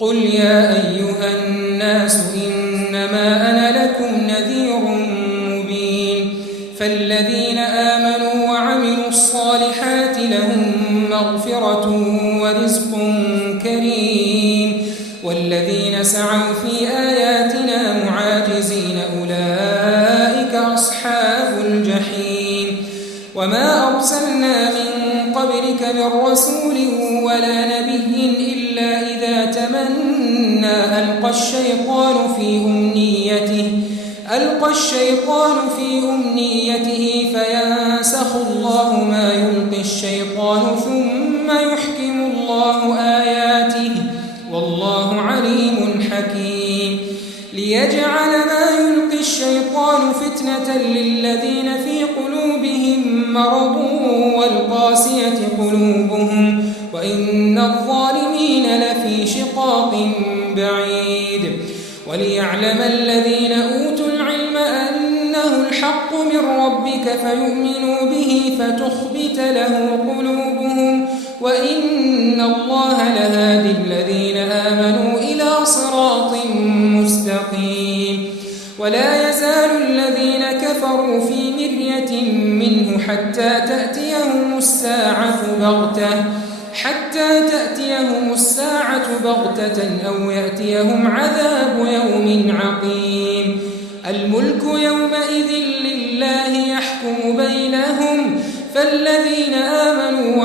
قل يا أيها الناس إنما أنا لكم نذير مبين فالذين آمنوا وعملوا الصالحات لهم مغفرة ورزق كريم والذين سعوا في آياتنا معاجزين أولئك أصحاب الجحيم وما أرسلنا من قبلك من رسول ولا نبي إلا إذا تمنى ألقى الشيطان في أمنيته فينسخ الله ما يلقي الشيطان ثم يحكم الله آياته والله عليم حكيم ليجعل ما يلقي الشيطان فتنة للذين في قلوبهم مرض والقاسية قلوبهم وإن الظالمين لفي شقاق بعيد وليعلم الذين أوتوا العلم أنه الحق من ربك فيؤمنوا به فتخبت له قلوبهم وإن الله لهادي الذين آمنوا إلى صراط مستقيم ولا يزال الذين كفروا في مرية منه حتى تأتيهم الساعة بغتة أو يأتيهم عذاب يوم عقيم الملك يومئذ لله يحكم بينهم فالذين آمنوا